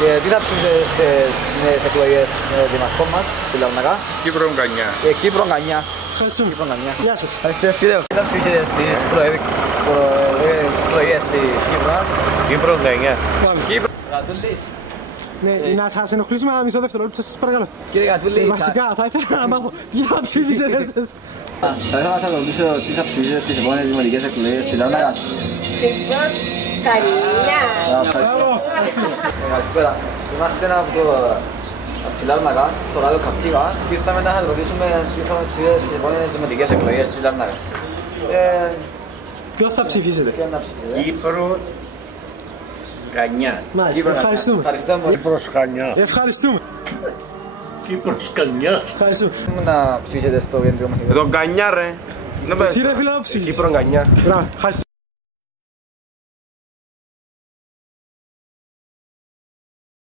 Και τι θα ψηφίσετε στις νέες εκλογές δημαρχών μας, στη Λαρνακά? Κύπρο Γκανιά. Κύπρο Γκανιά. Ευχαριστούμε. Κύπρο Γκανιά. Γεια σας. Τι θα ψηφίσετε στις εκλογές της Κύπρας? Κύπρο Γκανιά. Κύπρο. Γατούλης. Ναι, να σας ενοχλήσουμε ένα μισό δευτερόλεπτο, σας παρακαλώ. Κύριε Γατούλη. Βασικά θα ήθελα να μάθω για να ψηφίσετε εσείς. Θα ήθελα να σας ρωτήσω τι θα ψηφίσετε στις επόμενες δημοτικές εκλογές στη Λαρνακά. Κύπρο Γκανιά. Καλησπέρα. Είμαστε από τη Λάρνακα, το ράδιο Καπτίβα, και ήρθαμε να σας ρωτήσουμε τι θα ψηφίσετε στις επόμενες δημοτικές εκλογές της Λάρνακας. Ποιο θα ψηφίσετε? Ποιο να ψηφίσετε? Κύπρο Γκανιά. Μάλιστα, ευχαριστούμε. Ευχαριστούμε πολύ. Κύπρος Γκανιά. Ευχαριστούμε. Κύπρος Γκανιά. Ευχαριστούμε. Να ψηφίσετε στο κέντρο μας. Εδώ Γκανιά ρε. Εσύ ρε φίλε να ψηφίσεις. Κύπρο Γκανιά. Μπράβο, ευχαριστούμε.